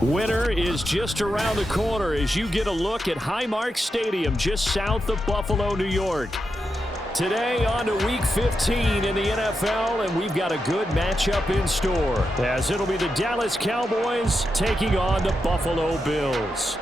Winter is just around the corner as you get a look at Highmark Stadium just south of Buffalo, New York. Today on to Week 15 in the NFL, and we've got a good matchup in store as it'll be the Dallas Cowboys taking on the Buffalo Bills.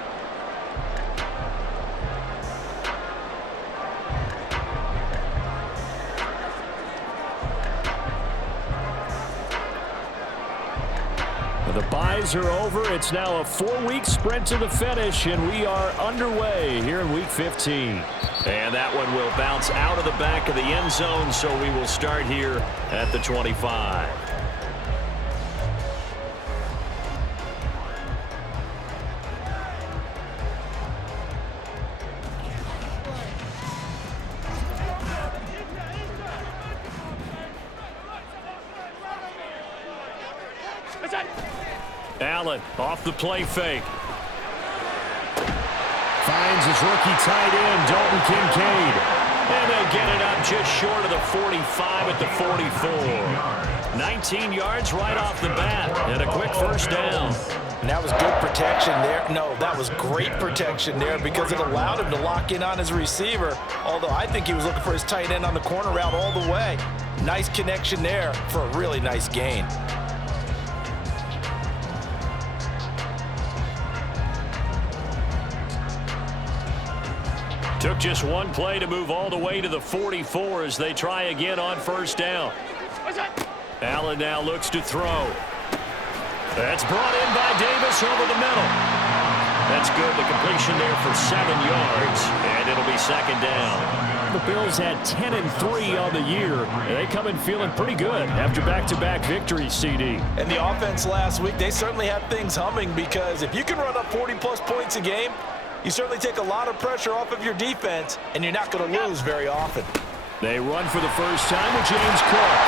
The byes are over. It's now a 4-week sprint to the finish, and we are underway here in Week 15. And that one will bounce out of the back of the end zone, so we will start here at the 25. Allen off the play fake. Finds his rookie tight end, Dalton Kincaid. And they get it up just short of the 45 at the 44. 19 yards right off the bat and a quick first down. And that was good protection there. No, that was great protection there because it allowed him to lock in on his receiver, although I think he was looking for his tight end on the corner route all the way. Nice connection there for a really nice gain. Took just one play to move all the way to the 44 as they try again on first down. Allen now looks to throw. That's brought in by Davis over the middle. That's good. The completion there for 7 yards, and it'll be second down. The Bills had 10-3 on the year. They come in feeling pretty good after back-to-back victories, CD. And the offense last week, they certainly had things humming because if you can run up 40-plus points a game, you certainly take a lot of pressure off of your defense, and you're not going to lose very often. They run for the first time with James Cook.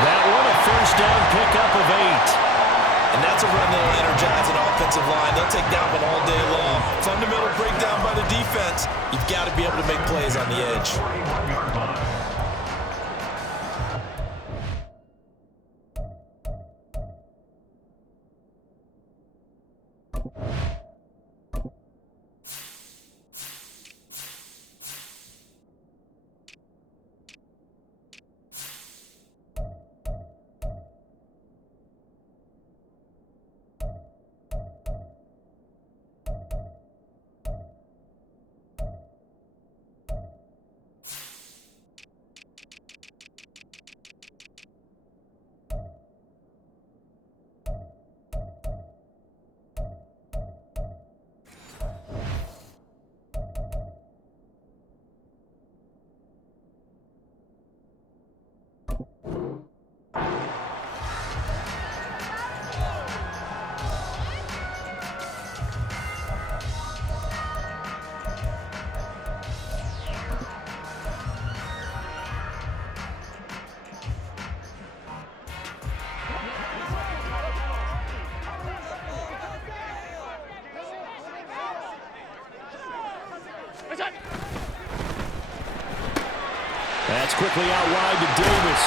That one, a first down pickup of 8. And that's a run that will energize an offensive line. They'll take that one all day long. Fundamental breakdown by the defense. You've got to be able to make plays on the edge. That's quickly out wide to Davis.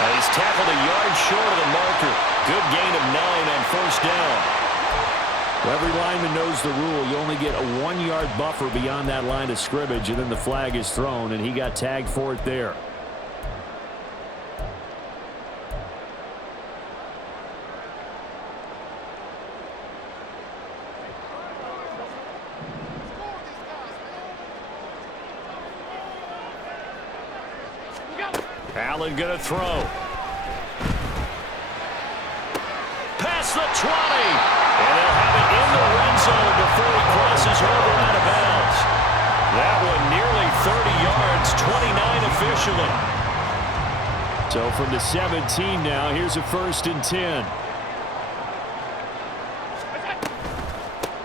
And he's tackled a yard short of the marker. Good gain of 9 on first down. Every lineman knows the rule. You only get a 1-yard buffer beyond that line of scrimmage, and then the flag is thrown, and he got tagged for it there. Allen going to throw. Past the 20. And they'll have it in the red zone before he crosses over out of bounds. That one nearly 30 yards, 29 officially. So from the 17 now, here's a 1st and 10.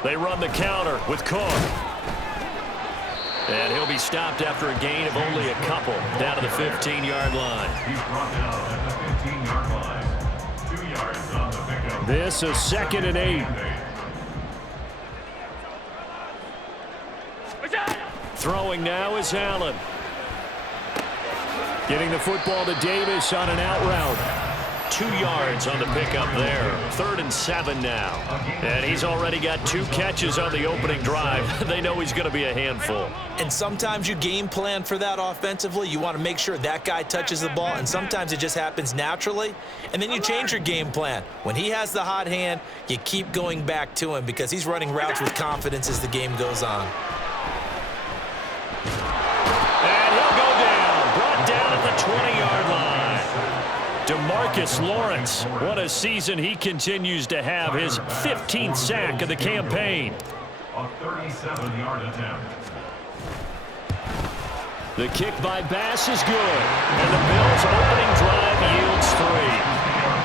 They run the counter with Cook. And he'll be stopped after a gain of only a couple down to the 15-yard line. He's brought down at the 15-yard line. 2 yards on the pickup. This a 2nd and 8. Throwing now is Allen. Getting the football to Davis on an out route. 2 yards on the pickup there. 3rd and 7 now. And he's already got 2 catches on the opening drive. They know he's going to be a handful. And sometimes you game plan for that offensively. You want to make sure that guy touches the ball, and sometimes it just happens naturally. And then you change your game plan. When he has the hot hand, you keep going back to him because he's running routes with confidence as the game goes on. And he'll go down. Brought down at the 20-yard line. DeMarcus Lawrence, what a season he continues to have. His 15th sack of the campaign. A 37-yard attempt. The kick by Bass is good. And the Bills' opening drive yields 3.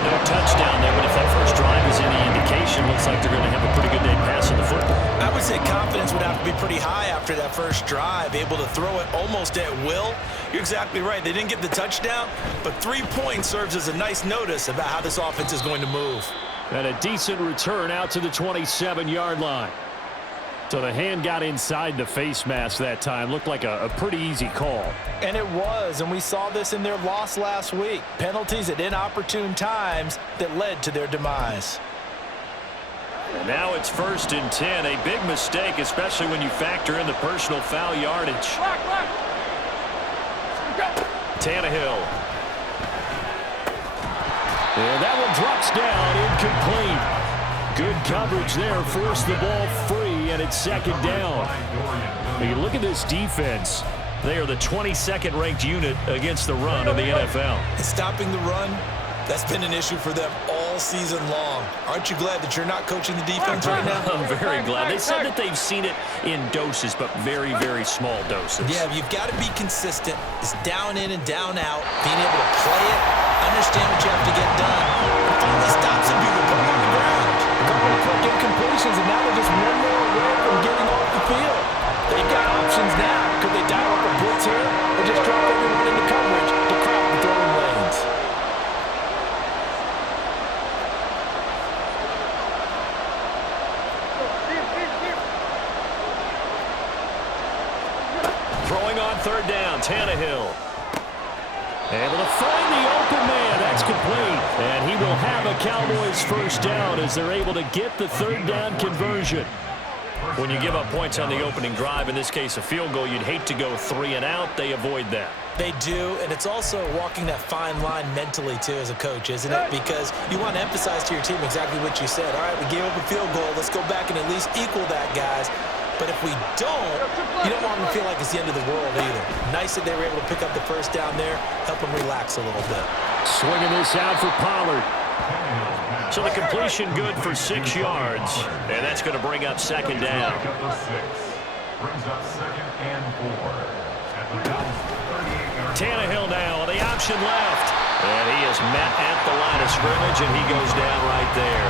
No touchdown there, but if that first drive is any indication, looks like they're going to have a pretty good day passing the football. I would say confidence would have to be pretty high after that first drive, able to throw it almost at will. You're exactly right. They didn't get the touchdown, but 3 points serves as a nice notice about how this offense is going to move. And a decent return out to the 27-yard line. So the hand got inside the face mask that time. Looked like a pretty easy call. And it was, and we saw this in their loss last week. Penalties at inopportune times that led to their demise. And now it's 1st and 10. A big mistake, especially when you factor in the personal foul yardage. Tannehill. And that one drops down, incomplete. Good coverage there, forced the ball free, and it's 2nd down. You look at this defense. They are the 22nd ranked unit against the run in the NFL. And stopping the run, that's been an issue for them all season long. Aren't you glad that you're not coaching the defense right now? I'm very glad. They said that they've seen it in doses, but very, very small doses. Yeah, you've got to be consistent. It's down in and down out, being able to play it, understand what you have to get done. Finally stop some people putting on the ground. A couple of quick incompletions, and now they're just one more away from getting off the field. They've got options now. Could they dial up a blitz here or just drop everyone into coverage to crowd the throwing lanes? Throwing on 3rd down, Tannehill. Able to find the open man. That's complete. And he will have a Cowboys first down as they're able to get the 3rd down conversion. When you give up points on the opening drive, in this case a field goal, you'd hate to go 3 and out. They avoid that. They do, and it's also walking that fine line mentally, too, as a coach, isn't it? Because you want to emphasize to your team exactly what you said. All right, we gave up a field goal. Let's go back and at least equal that, guys. But if we don't, you don't want them to feel like it's the end of the world either. Nice that they were able to pick up the first down there, help them relax a little bit. Swinging this out for Pollard. So the completion good for 6 yards, and that's going to bring up 2nd down. Brings up 2nd and 4. At the Bills' 38-yard Tannehill now on the option left. And he is met at the line of scrimmage, and he goes down right there.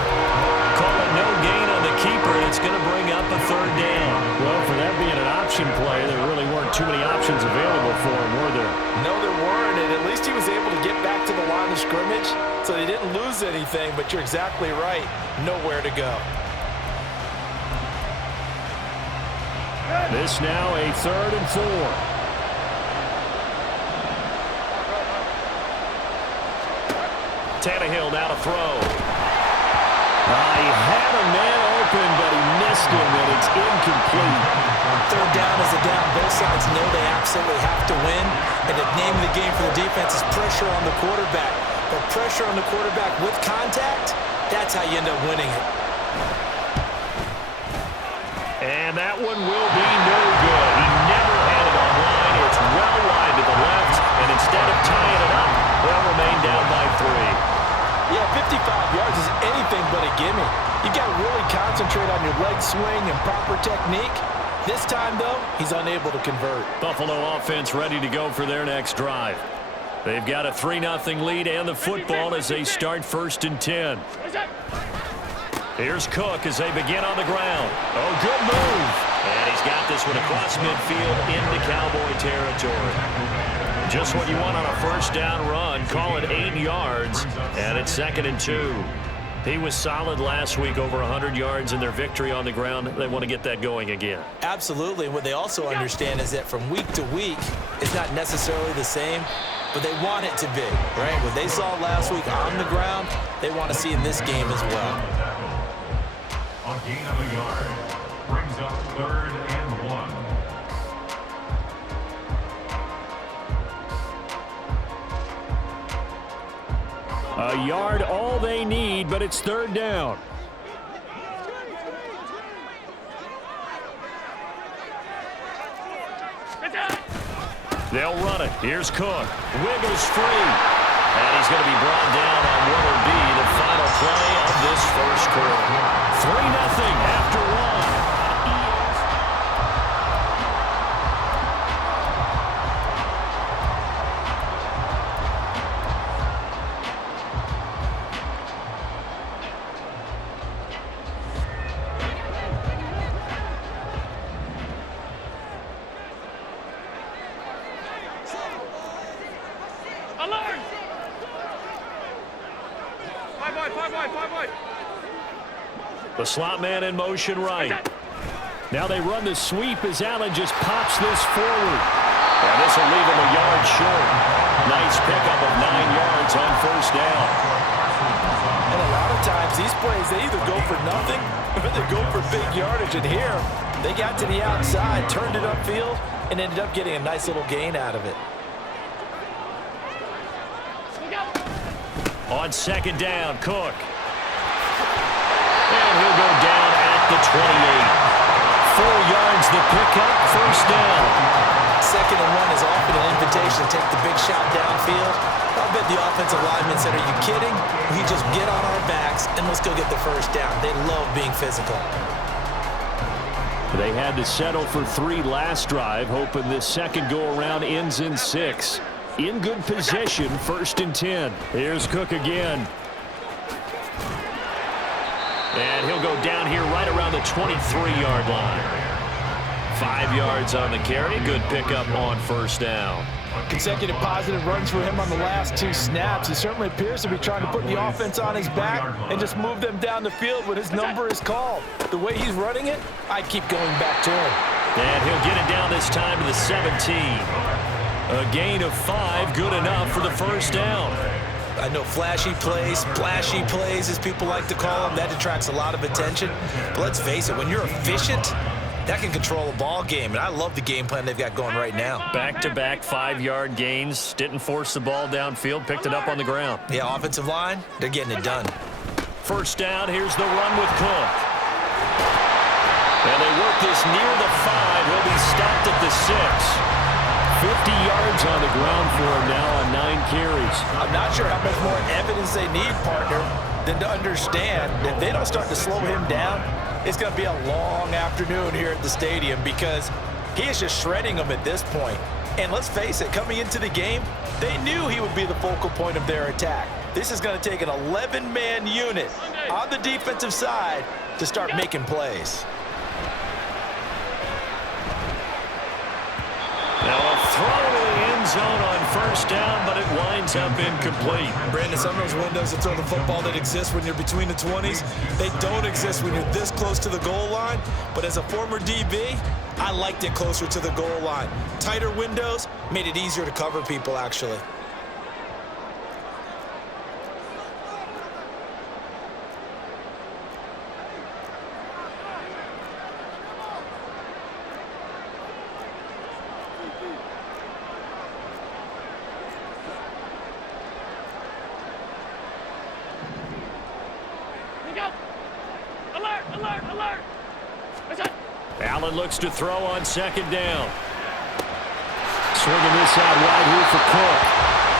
Call it no gain on the keeper, and it's going to bring up a 3rd down. Well, for that being an option play, there really weren't too many options available for him, were there? No, there weren't, and at least he was able to get back to the line of scrimmage, so they didn't lose anything, but you're exactly right. Nowhere to go. This now a 3rd and 4. Tannehill now to throw. He had a man open, but he missed him, and it's incomplete. 3rd down is a down. Both sides know they absolutely have to win, and the name of the game for the defense is pressure on the quarterback. But pressure on the quarterback with contact, that's how you end up winning it. And that one will be no good. He never had it on line. It's well wide to the left, and instead of tying it up, they'll remain down by 3. Yeah, 55 yards is anything but a gimme. You got to really concentrate on your leg swing and proper technique. This time, though, he's unable to convert. Buffalo offense ready to go for their next drive. They've got a 3-0 lead and the football as they start 1st and 10. Here's Cook as they begin on the ground. Oh, good move. And he's got this one across midfield into Cowboy territory. Just what you want on a 1st down run. Call it 8 yards, and it's 2nd and 2. He was solid last week, over 100 yards in their victory on the ground. They want to get that going again. Absolutely. What they also understand is that from week to week, it's not necessarily the same, but they want it to be, right? What they saw last week on the ground, they want to see in this game as well. A gain of a yard brings up 3rd and 1. A yard all they need, but it's 3rd down. They'll run it. Here's Cook. Wiggles free. And he's going to be brought down on what will be the final play of this first quarter. 3-0 after 1. The slot man in motion right. Now they run the sweep as Allen just pops this forward. And this will leave him a yard short. Nice pickup of 9 yards on 1st down. And a lot of times these plays, they either go for nothing or they go for big yardage. And here, they got to the outside, turned it upfield, and ended up getting a nice little gain out of it. On 2nd down, Cook. And he'll go down at the 28. 4 yards the pickup, 1st down. 2nd and 1 is often an invitation to take the big shot downfield. I'll bet the offensive linemen said, are you kidding? We just get on our backs and let's go get the 1st down. They love being physical. They had to settle for 3 last drive, hoping this second go-around ends in 6. In good position, 1st and 10. Here's Cook again. And he'll go down here right around the 23-yard line. 5 yards on the carry. Good pickup on 1st down. Consecutive positive runs for him on the last 2 snaps. He certainly appears to be trying to put the offense on his back and just move them down the field when his number is called. The way he's running it, I'd keep going back to him. And he'll get it down this time to the 17. A gain of 5, good enough for the 1st down. I know flashy plays, splashy plays, as people like to call them, that attracts a lot of attention. But let's face it, when you're efficient, that can control a ball game. And I love the game plan they've got going right now. Back-to-back 5-yard gains. Didn't force the ball downfield. Picked it up on the ground. Yeah, offensive line, they're getting it done. 1st down. Here's the run with Cook. And they work this near the 5. He'll be stopped at the 6. 50 yards on the ground for him now on 9 carries. I'm not sure how much more evidence they need, partner, than to understand that if they don't start to slow him down, it's going to be a long afternoon here at the stadium because he is just shredding them at this point. And let's face it, coming into the game, they knew he would be the focal point of their attack. This is going to take an 11-man unit on the defensive side to start making plays. Now a throw to the end zone on 1st down, but it winds up incomplete. Brandon, some of those windows to throw the football that exist when you're between the 20s, they don't exist when you're this close to the goal line. But as a former DB, I liked it closer to the goal line. Tighter windows made it easier to cover people, actually. Allen looks to throw on 2nd down. Swinging this out wide here for Cook.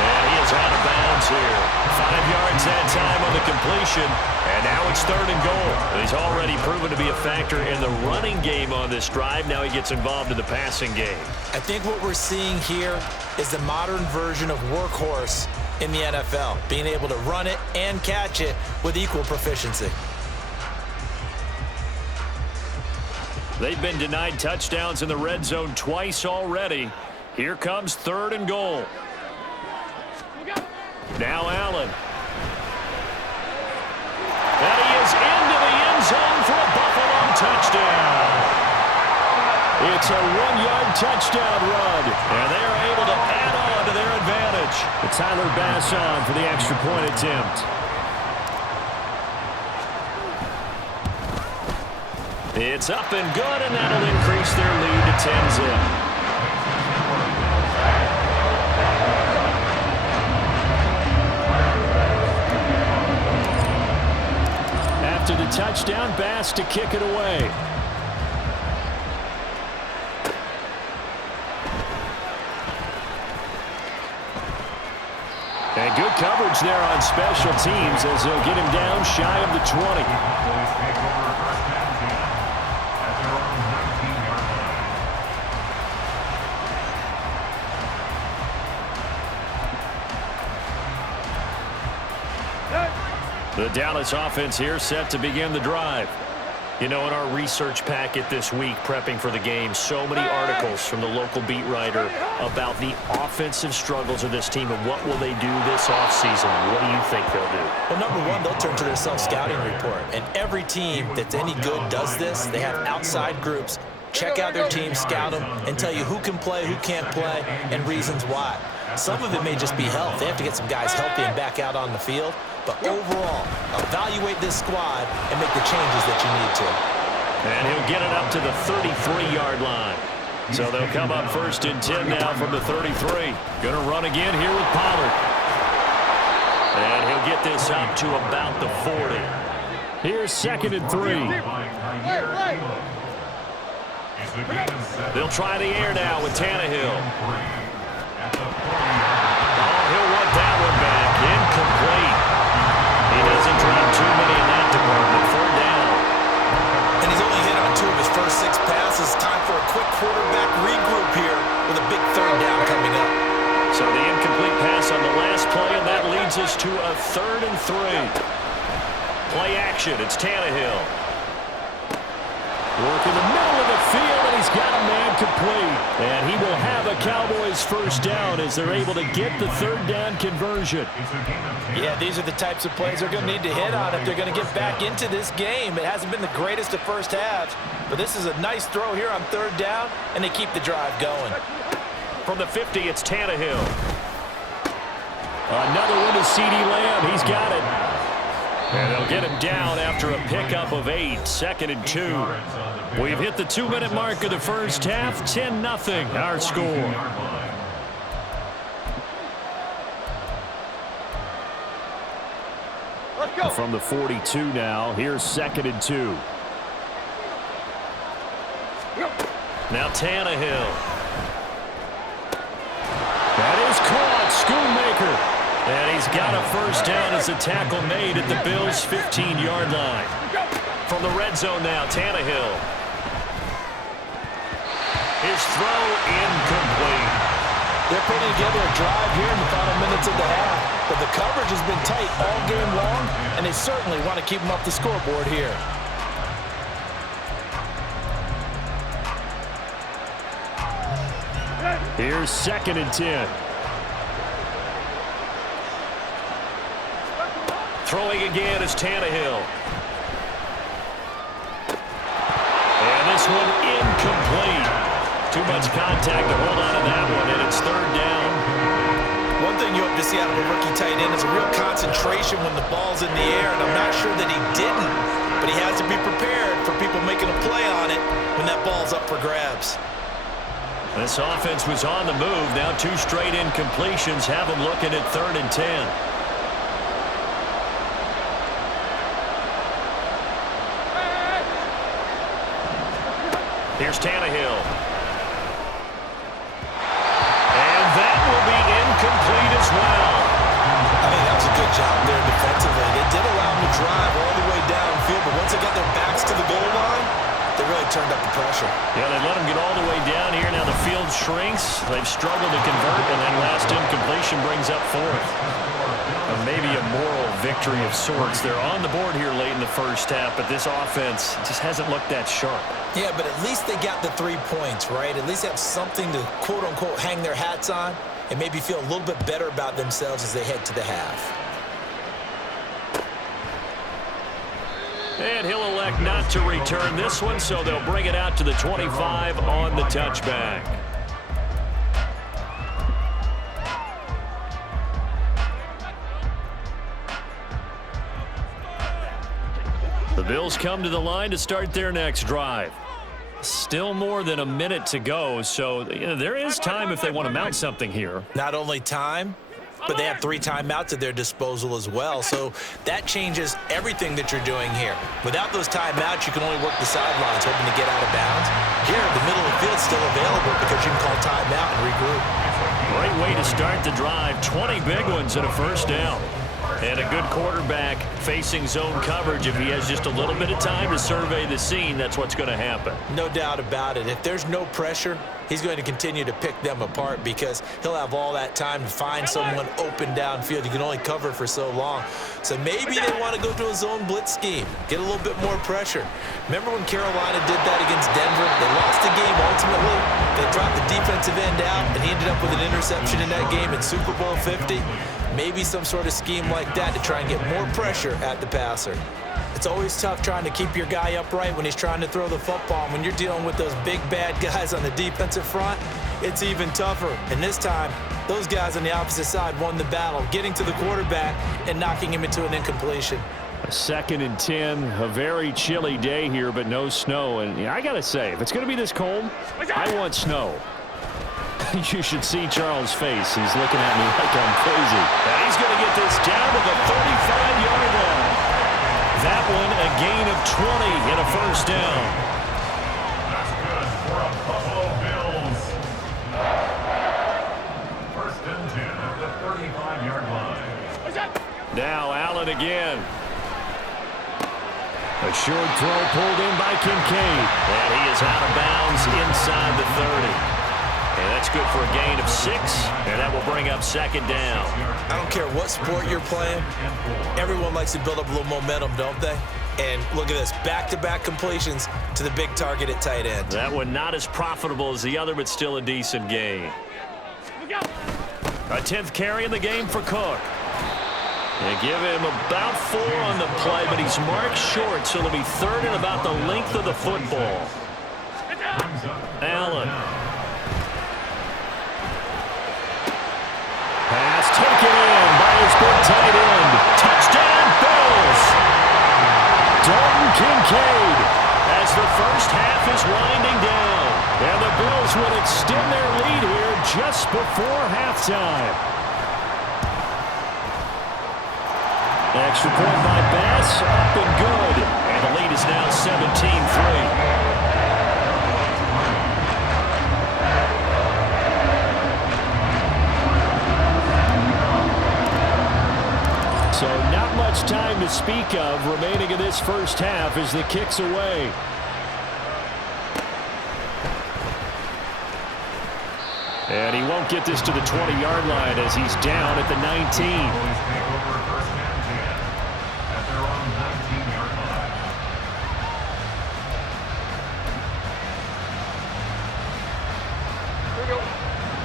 And he is out of bounds here. 5 yards that time on the completion. And now it's 3rd and goal. He's already proven to be a factor in the running game on this drive. Now he gets involved in the passing game. I think what we're seeing here is the modern version of workhorse in the NFL, being able to run it and catch it with equal proficiency. They've been denied touchdowns in the red zone twice already. Here comes 3rd and goal. Now Allen. It's a 1-yard touchdown run, and they are able to add on to their advantage. It's Tyler Bass on for the extra point attempt. It's up and good, and that'll increase their lead to 10-zip. After the touchdown, Bass to kick it away. And good coverage there on special teams as they'll get him down shy of the 20. The Dallas offense here set to begin the drive. You know, in our research packet this week, prepping for the game, so many articles from the local beat writer about the offensive struggles of this team and what will they do this offseason. What do you think they'll do? Well, number one, they'll turn to their self-scouting report. And every team that's any good does this. They have outside groups. Check out their team, scout them, and tell you who can play, who can't play, and reasons why. Some of it may just be health. They have to get some guys healthy and back out on the field. But overall, evaluate this squad and make the changes that you need to. And he'll get it up to the 33-yard line. So they'll come up 1st and 10 now from the 33. Going to run again here with Pollard. And he'll get this up to about the 40. Here's 2nd and 3. They'll try the air now with Tannehill. Oh, he'll want that one back. Incomplete. He doesn't drop too many in that department. 4th down. And he's only hit on 2 of his first 6 passes. Time for a quick quarterback regroup here with a big 3rd down coming up. So the incomplete pass on the last play, and that leads us to a 3rd and 3. Play action. It's Tannehill. Work in the middle of the field, and he's got a man complete. And he will have a Cowboys 1st down as they're able to get the 3rd down conversion. Yeah, these are the types of plays they're going to need to hit on if they're going to get back into this game. It hasn't been the greatest of first halves, but this is a nice throw here on 3rd down, and they keep the drive going. From the 50, it's Tannehill. Another one is CeeDee Lamb. He's got it. And they'll get him down after a pickup of 8. 2nd and 2. We've hit the 2-minute mark of the first half. 10-0 our score. From the 42 now, here's 2nd and 2. Now Tannehill. That is caught. Schoonmaker. And he's got a 1st down as the tackle made at the Bills' 15-yard line. From the red zone now, Tannehill. His throw incomplete. They're putting together a drive here in the final minutes of the half, but the coverage has been tight all game long, and they certainly want to keep them up the scoreboard here. Here's 2nd and 10. Throwing again is Tannehill. And this one incomplete. Too much contact to hold on to that one, and it's 3rd down. One thing you hope to see out of a rookie tight end is a real concentration when the ball's in the air, and I'm not sure that he didn't, but he has to be prepared for people making a play on it when that ball's up for grabs. This offense was on the move. Now 2 straight incompletions have them looking at 3rd and 10. Here's Tannehill. And that will be incomplete as well. I think that was a good job there defensively. They did allow them to drive all the way downfield, but once they got their backs to the goal line, they really turned up the pressure. Yeah, they let them get all the way down here. Now the field shrinks. They've struggled to convert, and that last incompletion brings up 4th. Maybe a moral victory of sorts. They're on the board here late in the first half, but this offense just hasn't looked that sharp. Yeah, but at least they got the 3 points, right? At least they have something to, quote-unquote, hang their hats on and maybe feel a little bit better about themselves as they head to the half. And he'll elect not to return this one, so they'll bring it out to the 25 on the touchback. The Bills come to the line to start their next drive. Still more than a minute to go, so there is time if they want to mount something here. Not only time, but they have 3 timeouts at their disposal as well, so that changes everything that you're doing here. Without those timeouts, you can only work the sidelines, hoping to get out of bounds. Here, the middle of the field is still available because you can call timeout and regroup. Great way to start the drive. 20 big ones and a first down. And a good quarterback facing zone coverage. If he has just a little bit of time to survey the scene, that's what's going to happen. No doubt about it. If there's no pressure, he's going to continue to pick them apart because he'll have all that time to find someone open downfield. You can only cover for so long. So maybe they want to go to a zone blitz scheme, get a little bit more pressure. Remember when Carolina did that against Denver? They lost the game ultimately. They dropped the defensive end out, and he ended up with an interception in that game in Super Bowl 50. Maybe some sort of scheme like that to try and get more pressure at the passer. It's always tough trying to keep your guy upright when he's trying to throw the football. And when you're dealing with those big, bad guys on the defensive front, it's even tougher. And this time, those guys on the opposite side won the battle, getting to the quarterback and knocking him into an incompletion. A 2nd and 10, a very chilly day here, but no snow. And I got to say, if it's going to be this cold, I want snow. You should see Charles' face. He's looking at me like I'm crazy. And he's going to get this down to the 35-yard line. That one a gain of 20 and a first down. That's good for a Buffalo Bills. First and 10 at the 35-yard line. Now Allen again. A short throw pulled in by Kincaid. And he is out of bounds inside the 30. And that's good for a gain of 6, and that will bring up 2nd down. I don't care what sport you're playing. Everyone likes to build up a little momentum, don't they? And look at this, back-to-back completions to the big target at tight end. That one not as profitable as the other, but still a decent gain. A 10th carry in the game for Cook. They give him about 4 on the play, but he's marked short, so it'll be 3rd and about the length of the football. Allen. Pass taken in by his big tight end. Touchdown, Bills! Dalton Kincaid as the first half is winding down. And the Bills will extend their lead here just before halftime. Extra point by Bass, up and good. And the lead is now 17-3. So not much time to speak of remaining in this first half as the kick's away. And he won't get this to the 20-yard line as he's down at the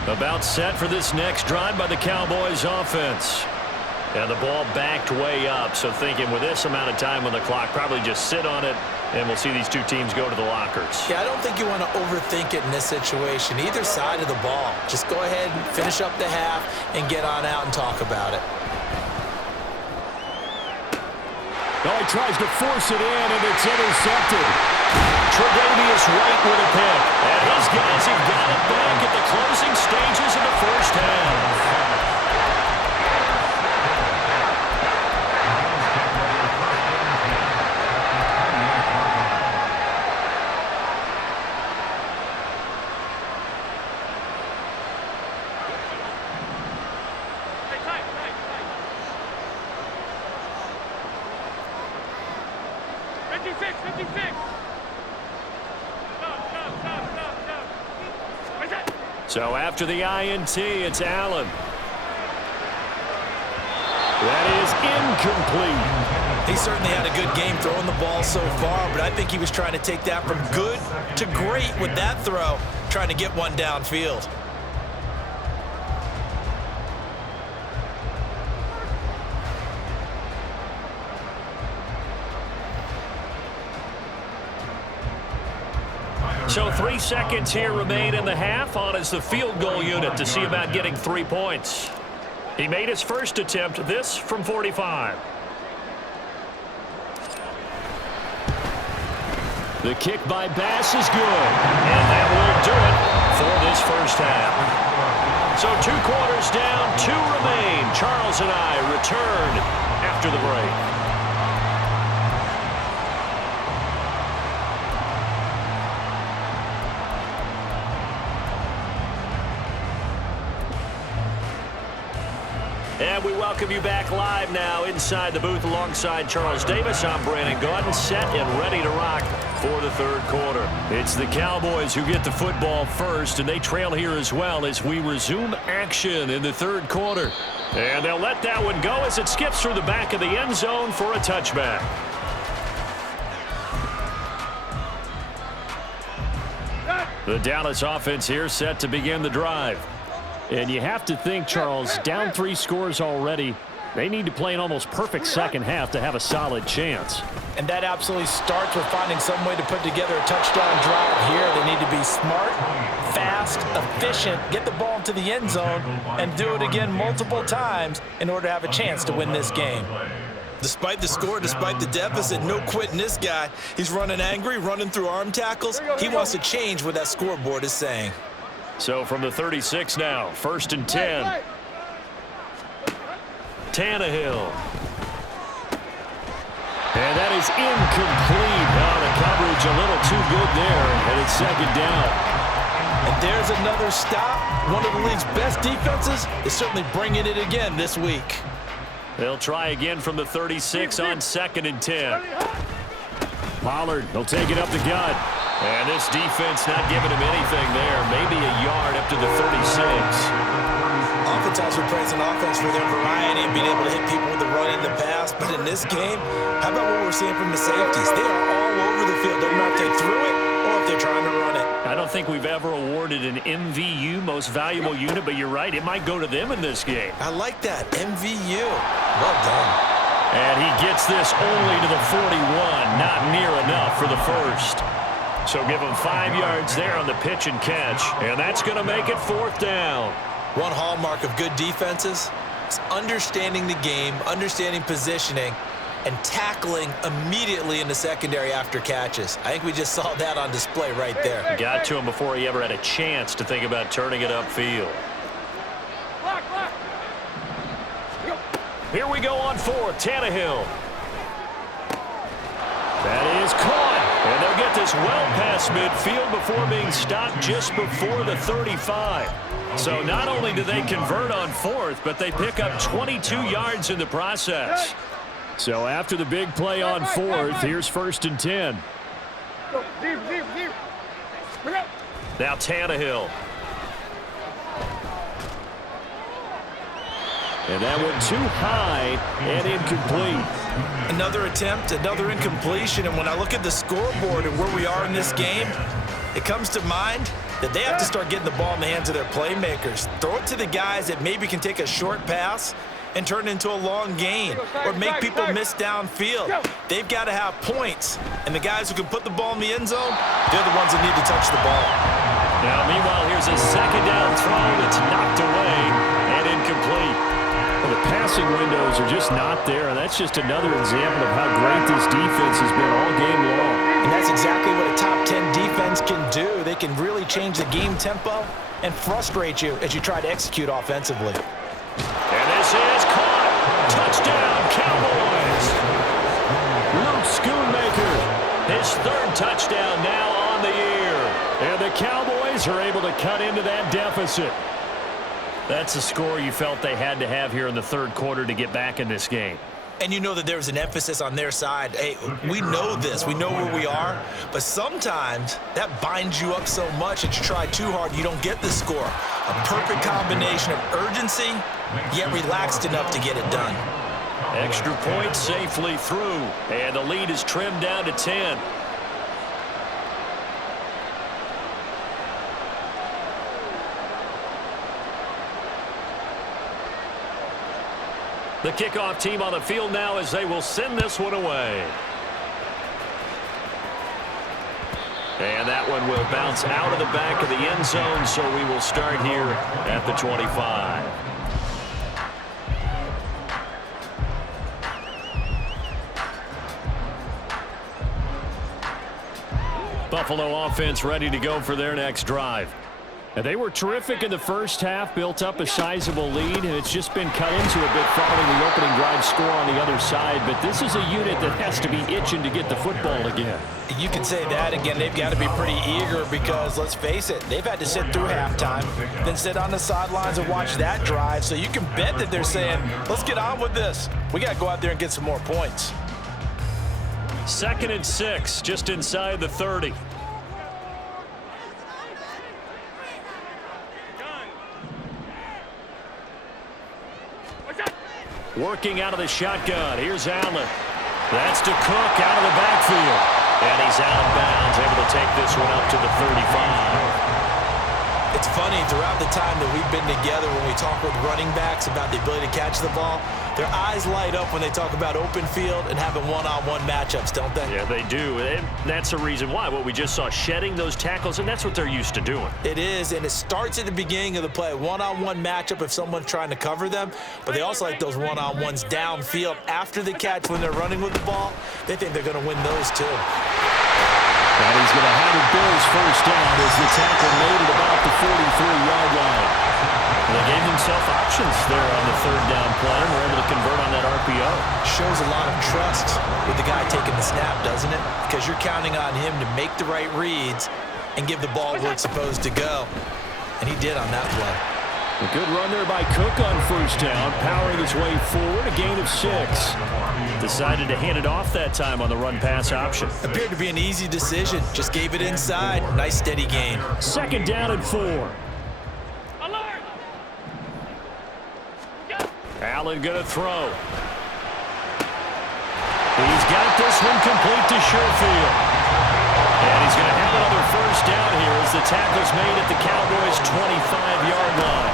19. About set for this next drive by the Cowboys offense. And the ball backed way up, so thinking with this amount of time on the clock, probably just sit on it, and we'll see these two teams go to the lockers. Yeah, I don't think you want to overthink it in this situation, either side of the ball. Just go ahead and finish up the half and get on out and talk about it. Oh, he tries to force it in, and it's intercepted. Tre'Davious White with a pick. And his guys have got it back at the closing stages of the first half. So after the INT, it's Allen. That is incomplete. He certainly had a good game throwing the ball so far, but I think he was trying to take that from good to great with that throw, trying to get one downfield. So 3 seconds here remain in the half on as the field goal unit to see about getting 3 points. He made his first attempt, this from 45. The kick by Bass is good, and that will do it for this first half. So 2 quarters down, 2 remain. Charles and I return after the break. And we welcome you back live now inside the booth alongside Charles Davis. I'm Brandon Gaudin, set and ready to rock for the third quarter. It's the Cowboys who get the football first, and they trail here as well as we resume action in the third quarter. And they'll let that one go as it skips through the back of the end zone for a touchback. The Dallas offense here set to begin the drive. And you have to think, Charles, down 3 scores already, they need to play an almost perfect second half to have a solid chance. And that absolutely starts with finding some way to put together a touchdown drive here. They need to be smart, fast, efficient, get the ball into the end zone, and do it again multiple times in order to have a chance to win this game. Despite the score, despite the deficit, no quitting this guy. He's running angry, running through arm tackles. He wants to change what that scoreboard is saying. So from the 36 now, 1st and 10. Tannehill. And that is incomplete. Now the coverage a little too good there, and it's 2nd down. And there's another stop. One of the league's best defenses is certainly bringing it again this week. They'll try again from the 36 on 2nd and 10. Pollard, he'll take it up the gut. And this defense not giving him anything there. Maybe a yard up to the 36. Oftentimes we praise an offense for their variety and being able to hit people with the run and the pass. But in this game, how about what we're seeing from the safeties? They are all over the field. Doesn't matter if they threw it or if they're trying to run it. I don't think we've ever awarded an MVU, most valuable unit, but you're right. It might go to them in this game. I like that. MVU. Well done. And he gets this only to the 41. Not near enough for the first. So give him 5 yards there on the pitch and catch. And that's going to make it 4th down. One hallmark of good defenses is understanding the game, understanding positioning, and tackling immediately in the secondary after catches. I think we just saw that on display right there. Got to him before he ever had a chance to think about turning it upfield. Here we go on 4th. Tannehill. That is caught. And they'll get this well past midfield before being stopped just before the 35. So not only do they convert on 4th, but they pick up 22 yards in the process. So after the big play on 4th, here's 1st and 10. Now Tannehill. And that went too high and incomplete. Another attempt, another incompletion, and when I look at the scoreboard and where we are in this game, it comes to mind that they have to start getting the ball in the hands of their playmakers. Throw it to the guys that maybe can take a short pass and turn it into a long gain or make people miss downfield. They've got to have points, and the guys who can put the ball in the end zone, they're the ones that need to touch the ball. Now, meanwhile, here's a 2nd down throw that's knocked away and incomplete. Well, the passing windows are just not there, and that's just another example of how great this defense has been all game long. And that's exactly what a top 10 defense can do. They can really change the game tempo and frustrate you as you try to execute offensively. And this is caught. Touchdown, Cowboys. Luke Schoonmaker, his 3rd touchdown now on the year. And the Cowboys are able to cut into that deficit. That's a score you felt they had to have here in the 3rd quarter to get back in this game. And you know that there was an emphasis on their side. Hey, we know this. We know where we are. But sometimes that binds you up so much that you try too hard, you don't get the score. A perfect combination of urgency, yet relaxed enough to get it done. Extra point safely through. And the lead is trimmed down to 10. The kickoff team on the field now as they will send this one away. And that one will bounce out of the back of the end zone, so we will start here at the 25. Buffalo offense ready to go for their next drive. And they were terrific in the first half, built up a sizable lead, and it's just been cut into a bit following the opening drive score on the other side. But this is a unit that has to be itching to get the football again. You can say that again. They've got to be pretty eager because, let's face it, they've had to sit through halftime, then sit on the sidelines and watch that drive. So you can bet that they're saying, let's get on with this. We got to go out there and get some more points. 2nd and 6, just inside the 30. Working out of the shotgun. Here's Allen. That's to Cook out of the backfield. And he's out of bounds, able to take this one up to the 35. It's funny, throughout the time that we've been together, when we talk with running backs about the ability to catch the ball, their eyes light up when they talk about open field and having one-on-one matchups, don't they? Yeah, they do. And that's the reason why. What we just saw, shedding those tackles, and that's what they're used to doing. It is, and it starts at the beginning of the play. One-on-one matchup if someone's trying to cover them, but they also like those one-on-ones downfield after the catch when they're running with the ball. They think they're going to win those too. And he's going to have a Bills first down as the tackle made it about the 43-yard line. They gave themselves options there on the 3rd down play and were able to convert on that RPO. Shows a lot of trust with the guy taking the snap, doesn't it? Because you're counting on him to make the right reads and give the ball where it's supposed to go. And he did on that play. A good run there by Cook on first down, powering his way forward, a gain of 6. Decided to hand it off that time on the run-pass option. Appeared to be an easy decision. Just gave it inside. Nice steady gain. 2nd down and 4. Allen going to throw. He's got this one complete to Sherfield. And he's going to have another first down here as the tackle's made at the Cowboys' 25-yard line.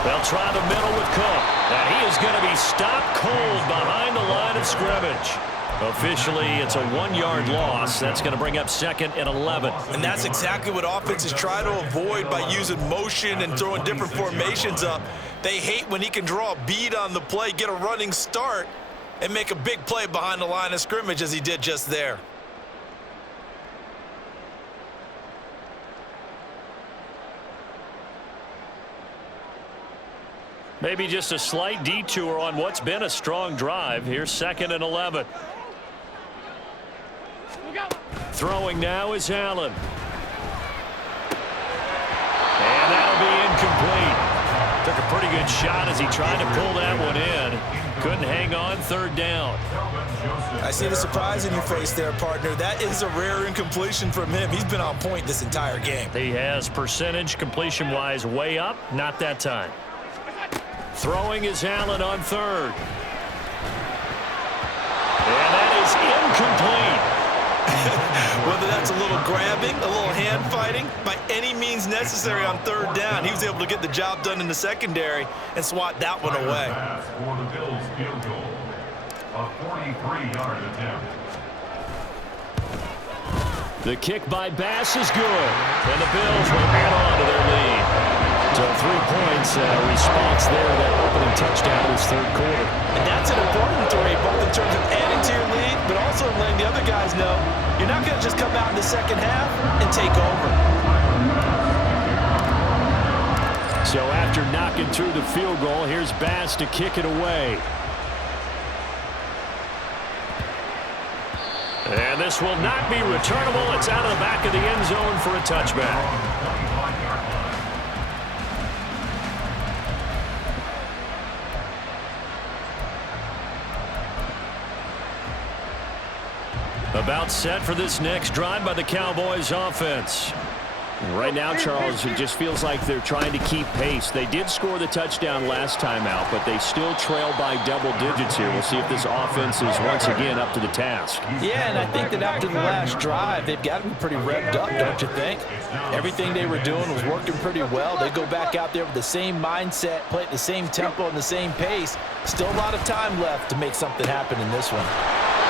They'll try the middle with Cook. And he is going to be stopped cold behind the line of scrimmage. Officially, it's a 1-yard loss. That's going to bring up 2nd and 11. And that's exactly what offenses try to avoid by using motion and throwing different formations up. They hate when he can draw a bead on the play, get a running start, and make a big play behind the line of scrimmage as he did just there. Maybe just a slight detour on what's been a strong drive. Here's 2nd and 11. Throwing now is Allen. And that'll be incomplete. Took a pretty good shot as he tried to pull that one in. Couldn't hang on, 3rd down. I see the surprise in your face there, partner. That is a rare incompletion from him. He's been on point this entire game. He has percentage completion-wise way up. Not that time. Throwing is Allen on 3rd. And that is incomplete. Whether that's a little grabbing, a little hand fighting, by any means necessary on 3rd down, he was able to get the job done in the secondary and swat that one away. For the Bills field goal, a 43-yard attempt. The kick by Bass is good. And the Bills will add on to their lead. So 3 points response there, that opening touchdown in his 3rd quarter. And that's an important 3, both in terms of adding to your lead, but also letting the other guys know you're not going to just come out in the 2nd half and take over. So after knocking through the field goal, here's Bass to kick it away. And this will not be returnable. It's out of the back of the end zone for a touchback. About set for this next drive by the Cowboys offense. Right now, Charles, it just feels like they're trying to keep pace. They did score the touchdown last time out, but they still trail by double digits here. We'll see if this offense is once again up to the task. Yeah, and I think that after the last drive, they've got to be pretty revved up, don't you think? Everything they were doing was working pretty well. They go back out there with the same mindset, play at the same tempo and the same pace. Still a lot of time left to make something happen in this one.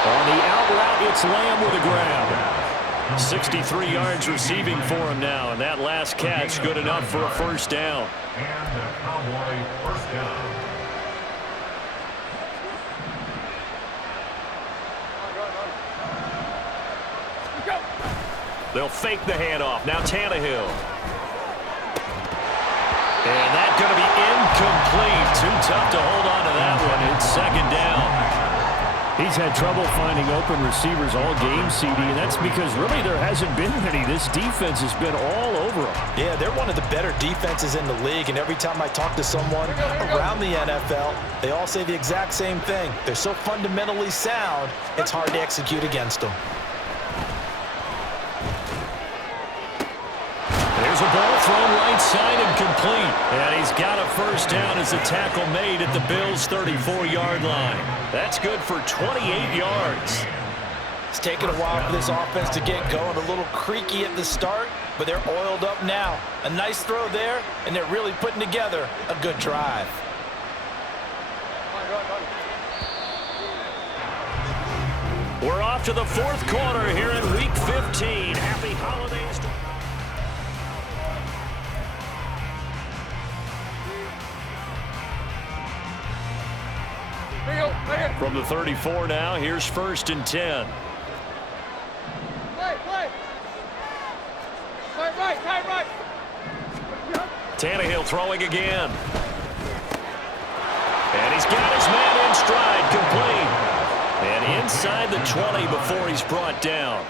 On the out route, it's Lamb with a grab. 63 yards receiving for him now, and that last catch good enough for a first down. And a Cowboy first down. They'll fake the handoff. Now Tannehill. And that's going to be incomplete. Too tough to hold on to that one. It's second down. He's had trouble finding open receivers all game, CD, and that's because really there hasn't been any. This defense has been all over him. Yeah, they're one of the better defenses in the league, and every time I talk to someone around the NFL, they all say the exact same thing. They're so fundamentally sound, it's hard to execute against them. There's a ball thrown right side and complete. And he's got a first down as the tackle made at the Bills' 34-yard line. That's good for 28 yards. It's taken a while for this offense to get going. A little creaky at the start, but they're oiled up now. A nice throw there, and they're really putting together a good drive. We're off to the fourth quarter here in Week 15. Happy holidays to... From the 34 now, here's first and 10. Right. Tannehill throwing again. And he's got his man in stride, complete. And inside the 20 before he's brought down.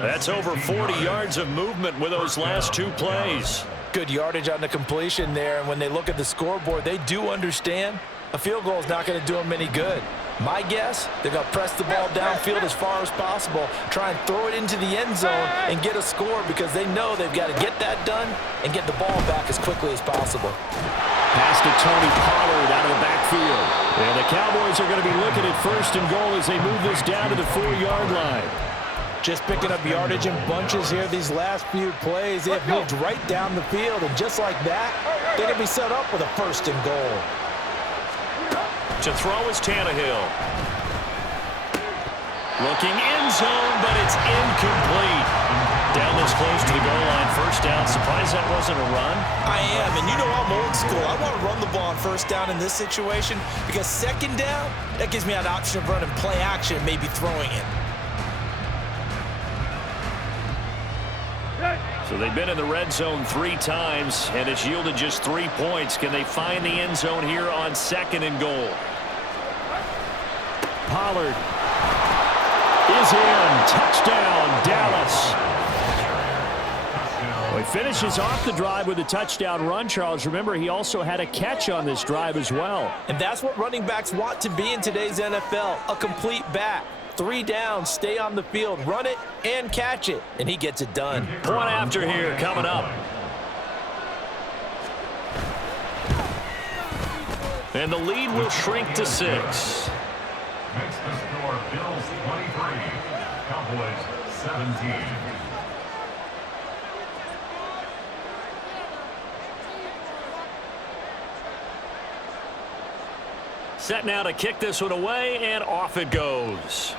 That's over 40 yards of movement with those last two plays. Good yardage on the completion there, and when they look at the scoreboard, they do understand a field goal is not going to do them any good. My guess, they're going to press the ball downfield as far as possible, try and throw it into the end zone and get a score because they know they've got to get that done and get the ball back as quickly as possible. Pass to Tony Pollard out of the backfield. And the Cowboys are going to be looking at first and goal as they move this down to the 4-yard line. Just picking up yardage in bunches here these last few plays. They have moved right down the field, and just like that, they're going to be set up with a first and goal. To throw is Tannehill. Looking end zone, but it's incomplete. Down this close to the goal line, first down. Surprised that wasn't a run? I am, and you know I'm old school. I want to run the ball on first down in this situation because second down, that gives me an option of running play action and maybe throwing it. So they've been in the red zone 3 times, and it's yielded just 3 points. Can they find the end zone here on second and goal? Pollard is in. Touchdown, Dallas. Well, he finishes off the drive with a touchdown run, Charles. Remember, he also had a catch on this drive as well. And that's what running backs want to be in today's NFL, a complete back. 3 downs, stay on the field, run it, and catch it, and he gets it done. Point after here coming up. And the lead will shrink to 6. Makes the score Bills 23, Cowboys 17. Set now to kick this one away, and off it goes.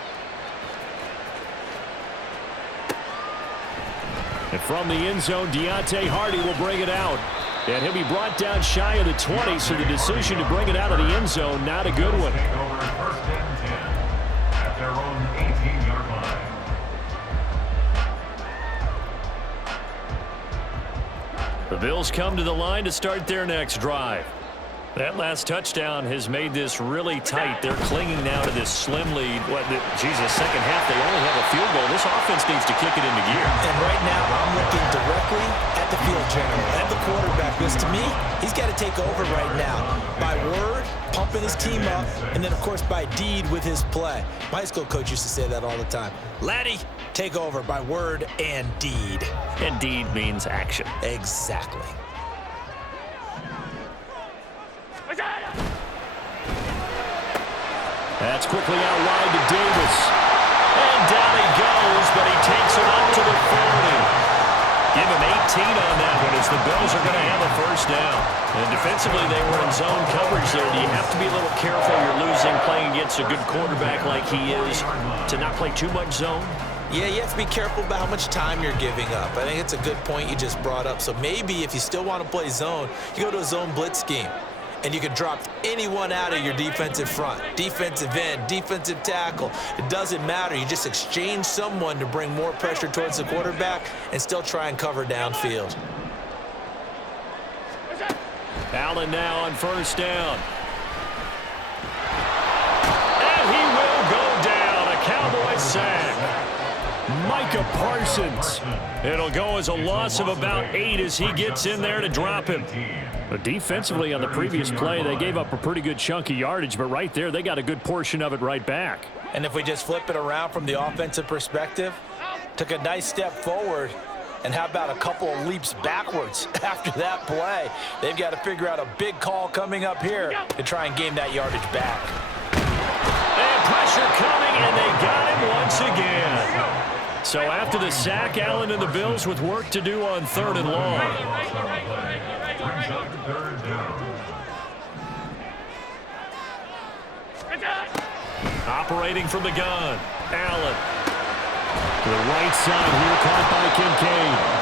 And from the end zone, Deontay Hardy will bring it out. And he'll be brought down shy of the 20, so the decision to bring it out of the end zone, not a good one. Take over first and 10 at their own 18-yard line. The Bills come to the line to start their next drive. That last touchdown has made this really tight. They're clinging now to this slim lead. Second half, they only have a field goal. This offense needs to kick it into gear. And right now, I'm looking directly at the field general, at the quarterback, because to me, he's got to take over right now. By word, pumping his team up, and then, of course, by deed with his play. My high school coach used to say that all the time. Laddie, take over by word and deed. And deed means action. Exactly. That's quickly out wide to Davis. And down he goes, but he takes it up to the 40. Give him 18 on that one as the Bills are going to have a first down. And defensively, they were in zone coverage there. Do you have to be a little careful? You're losing playing against a good quarterback like he is to not play too much zone? Yeah, you have to be careful about how much time you're giving up. I think it's a good point you just brought up. So maybe if you still want to play zone, you go to a zone blitz scheme. And you can drop anyone out of your defensive front, defensive end, defensive tackle. It doesn't matter. You just exchange someone to bring more pressure towards the quarterback and still try and cover downfield. Allen now on first down. And he will go down. A Cowboys sack. Micah Parsons. It'll go as a loss of about 8 as he gets in there to drop him. But defensively on the previous play, they gave up a pretty good chunk of yardage, but right there, they got a good portion of it right back. And if we just flip it around from the offensive perspective, took a nice step forward, and how about a couple of leaps backwards after that play? They've got to figure out a big call coming up here to try and gain that yardage back. And pressure coming, and they got him once again. So after the sack, Allen and the Bills with work to do on 3rd and long. Operating from the gun, Allen. To the right side here, caught by Kincaid.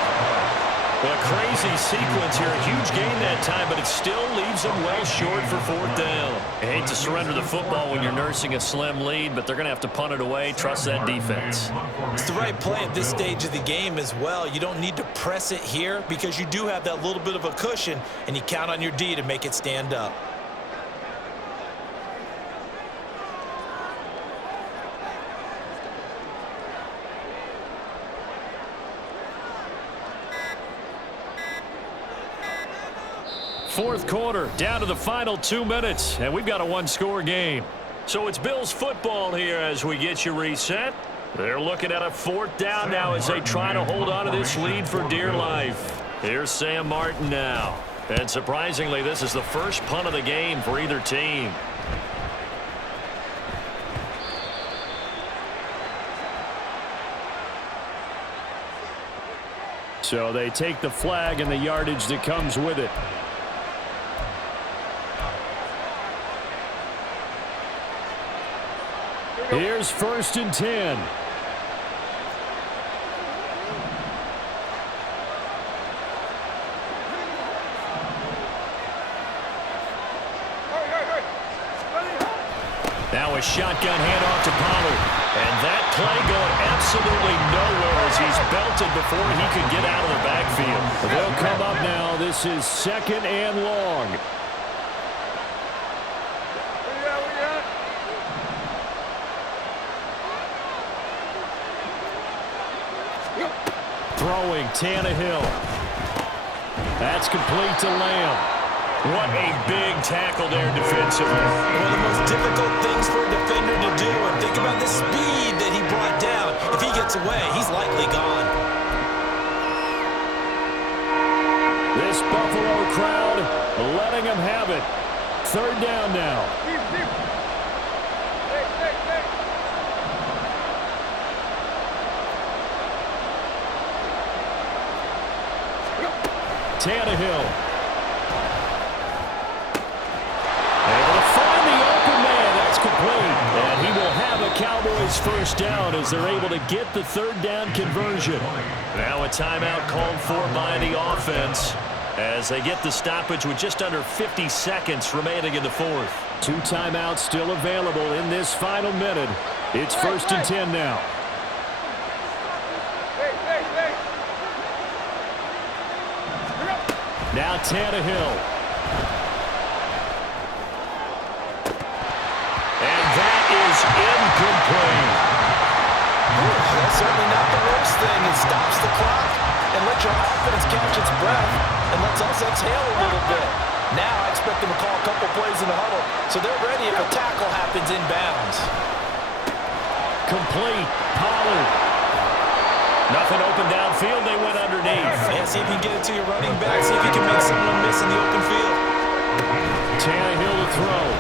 A crazy sequence here. A huge gain that time, but it still leaves them well short for 4th down. I hate to surrender the football when you're nursing a slim lead, but they're going to have to punt it away. Trust that defense. It's the right play at this stage of the game as well. You don't need to press it here because you do have that little bit of a cushion, and you count on your D to make it stand up. Fourth quarter, down to the final 2 minutes, and we've got a one-score game. So it's Bills football here as we get you reset. They're looking at a 4th down now as they try to hold on to this lead for dear life. Here's Sam Martin now. And surprisingly, this is the first punt of the game for either team. So they take the flag and the yardage that comes with it. Here's 1st and 10. Now a shotgun handoff to Pollard. And that play going absolutely nowhere as he's belted before he could get out of the backfield. They'll come up now. This is 2nd and long. Throwing, Tannehill. That's complete to Lamb. What a big tackle there defensively. One of the most difficult things for a defender to do. And think about the speed that he brought down. If he gets away, he's likely gone. This Buffalo crowd letting him have it. 3rd down now. Tannehill. Able to find the open man. That's complete. And he will have a Cowboys 1st down as they're able to get the 3rd down conversion. Now a timeout called for by the offense as they get the stoppage with just under 50 seconds remaining in the 4th. 2 timeouts still available in this final minute. It's 1st and 10 now. Now Tannehill. And that is incomplete. That's certainly not the worst thing. It stops the clock and lets your offense catch its breath and lets us exhale a little bit. Now I expect them to call a couple plays in the huddle so they're ready if a tackle happens inbounds. Complete. Pollard. Nothing open downfield. They went underneath. Yeah, see if you can get it to your running back. See if you can make someone miss in the open field. Tannehill to throw.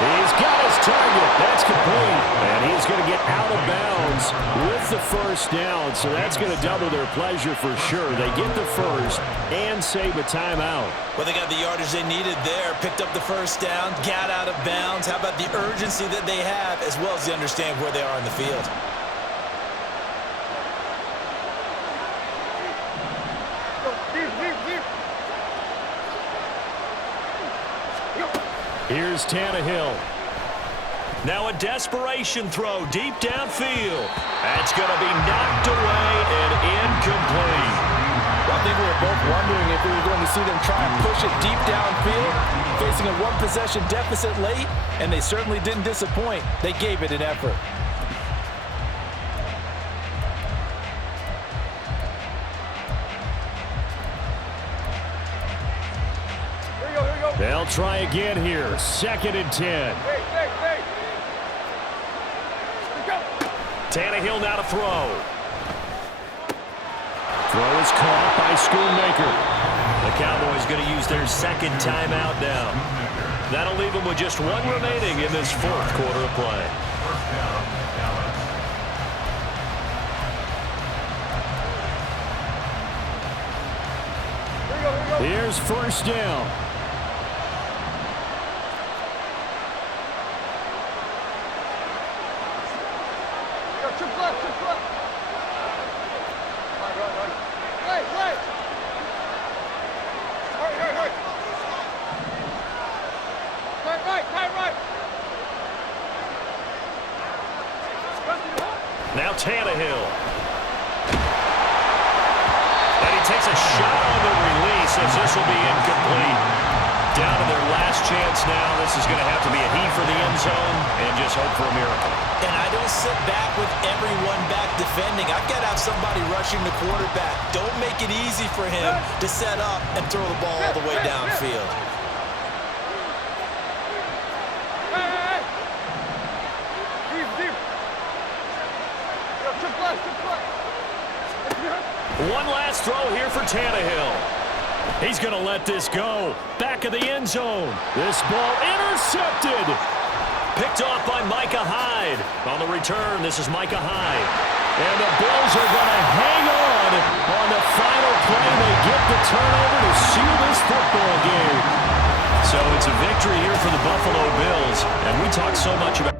He's got his target. That's complete. And he's going to get out of bounds with the first down. So that's going to double their pleasure for sure. They get the first and save a timeout. Well, they got the yardage they needed there. Picked up the first down, got out of bounds. How about the urgency that they have, as well as they understand where they are in the field? Here's Tannehill. Now a desperation throw deep downfield. That's going to be knocked away and incomplete. Well, I think we were both wondering if we were going to see them try and push it deep downfield, facing a one-possession deficit late, and they certainly didn't disappoint. They gave it an effort. They'll try again here. 2nd and 10. Tannehill now to throw. Throw is caught by Schoonmaker. The Cowboys going to use their second timeout now. That'll leave them with just one remaining in this fourth quarter of play. Here's first down. Now Tannehill. And he takes a shot on the release as this will be incomplete. Down to their last chance now. This is going to have to be a heave for the end zone and just hope for a miracle. And I don't sit back with everyone back defending. I've got to have somebody rushing the quarterback. Don't make it easy for him to set up and throw the ball all the way downfield. One last throw here for Tannehill. He's going to let this go. Back of the end zone. This ball intercepted. Picked off by Micah Hyde. On the return, this is Micah Hyde. And the Bills are going to hang on the final play. They get the turnover to seal this football game. So it's a victory here for the Buffalo Bills. And we talk so much about